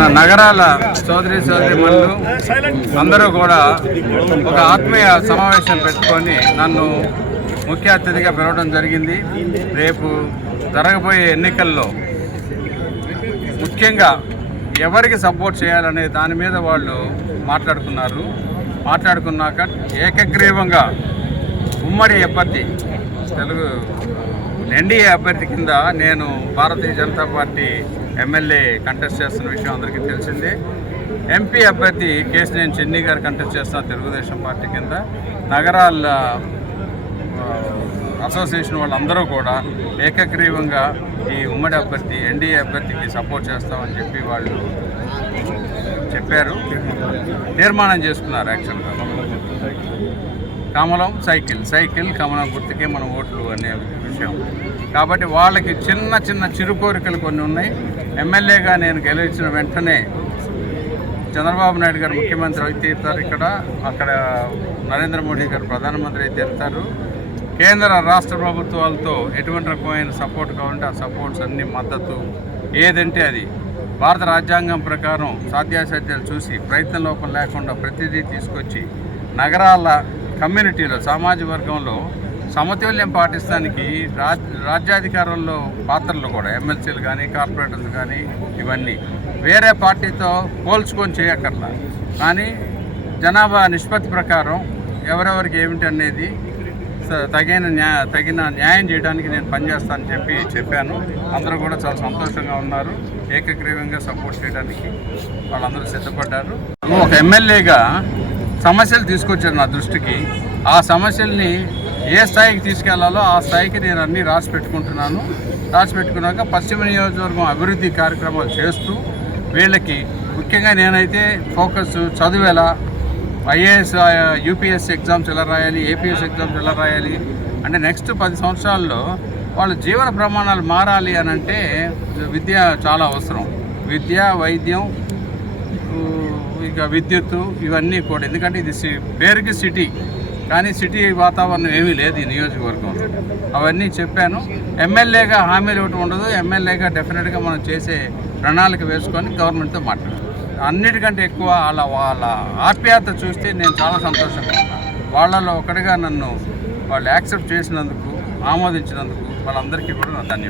మన నగరాల సోదరి సోదరి మనులు అందరూ కూడా ఒక ఆత్మీయ సమావేశం పెట్టుకొని నన్ను ముఖ్య అతిథిగా పిలవడం జరిగింది. రేపు జరగబోయే ఎన్నికల్లో ముఖ్యంగా ఎవరికి సపోర్ట్ చేయాలనే దాని మీద వాళ్ళు మాట్లాడుకున్నారు. మాట్లాడుకున్నాక ఏకగ్రీవంగా ఉమ్మడి అభ్యర్థి తెలుగు ఎన్డీఏ అభ్యర్థి కింద నేను Bharatiya Janata party MLA contest చేస్తున్న విషయం అందరికీ తెలిసిందే. ఎంపీ అభ్యర్థి కేసినేని చెన్ని గారు కంటెస్ట్ చేస్తున్న తెలుగుదేశం పార్టీ కింద నగరాల అసోసియేషన్ వాళ్ళందరూ కూడా ఏకగ్రీవంగా ఈ ఉమ్మడి అభ్యర్థి ఎన్డీఏ అభ్యర్థికి సపోర్ట్ చేస్తామని చెప్పి వాళ్ళు చెప్పారు. తీర్మానం చేసుకున్నారు యాక్చువల్గా కమలం సైకిల్. సైకిల్ కమలం గుర్తుకే మన ఓట్లు అనేవి విషయం. కాబట్టి వాళ్ళకి చిన్న చిన్న చిరు కోరికలు కొన్ని ఉన్నాయి. ఎమ్మెల్యేగా నేను గెలిచిన వెంటనే చంద్రబాబు నాయుడు గారు ముఖ్యమంత్రి అయితే తీరుతారు ఇక్కడ. అక్కడ నరేంద్ర మోడీ గారు ప్రధానమంత్రి అయితే తీరుతారు. కేంద్ర రాష్ట్ర ప్రభుత్వాలతో ఎటువంటి రకమైన సపోర్ట్ కావాలంటే ఆ సపోర్ట్స్ అన్ని మద్దతు ఏదంటే అది. భారత రాజ్యాంగం ప్రకారం సాధ్యాసాధ్యాలు చూసి ప్రయత్న లోపం లేకుండా ప్రతిదీ తీసుకొచ్చి నగరాల కమ్యూనిటీలో సామాజిక వర్గంలో సమతుల్యం పాటిస్తానికి రాజ్ రాజ్యాధికారంలో పాత్రలు కూడా ఎమ్మెల్సీలు కానీ కార్పొరేటర్లు కానీ ఇవన్నీ వేరే పార్టీతో పోల్చుకొని చేయక్కర్లా. కానీ జనాభా నిష్పత్తి ప్రకారం ఎవరెవరికి ఏమిటి అనేది తగిన న్యా తగిన న్యాయం చేయడానికి నేను పనిచేస్తానని చెప్పి చెప్పాను. అందరూ కూడా చాలా సంతోషంగా ఉన్నారు. ఏకగ్రీవంగా సపోర్ట్ చేయడానికి వాళ్ళందరూ సిద్ధపడ్డారు. ఒక ఎమ్మెల్యేగా సమస్యలు తీసుకొచ్చారు నా దృష్టికి. ఆ సమస్యల్ని ఏ స్థాయికి తీసుకెళ్ళాలో ఆ స్థాయికి నేను అన్నీ రాసి పెట్టుకుంటున్నాను. రాసి పెట్టుకున్నాక పశ్చిమ నియోజకవర్గం అభివృద్ధి కార్యక్రమాలు చేస్తూ వీళ్ళకి ముఖ్యంగా నేనైతే ఫోకస్ చదువేలా ఐఏఎస్ యూపీఎస్సీ ఎగ్జామ్స్ ఎలా రాయాలి ఏపీఎస్ ఎగ్జామ్స్ ఎలా రాయాలి అంటే నెక్స్ట్ పది సంవత్సరాల్లో వాళ్ళ జీవన ప్రమాణాలు మారాలి అని అంటే విద్య చాలా అవసరం. విద్య వైద్యం ఇక విద్యుత్తు ఇవన్నీ కూడా. ఎందుకంటే ఇది సి- పేరుకి సిటీ. కానీ సిటీ వాతావరణం ఏమీ లేదు ఈ నియోజకవర్గంలో. అవన్నీ చెప్పాను. ఎమ్మెల్యేగా హామీలు ఇవ్వటం ఉండదు. ఎమ్మెల్యేగా డెఫినెట్గా మనం చేసే ప్రణాళిక వేసుకొని గవర్నమెంట్తో మాట్లాడాలి. అన్నిటికంటే ఎక్కువ వాళ్ళ వాళ్ళ ఆప్యాయత చూస్తే నేను చాలా సంతోషంగా ఉన్నాను వాళ్ళలో ఒకటిగా నన్ను వాళ్ళు యాక్సెప్ట్ చేసినందుకు ఆమోదించినందుకు వాళ్ళందరికీ కూడా నా ధన్యవాదాలు.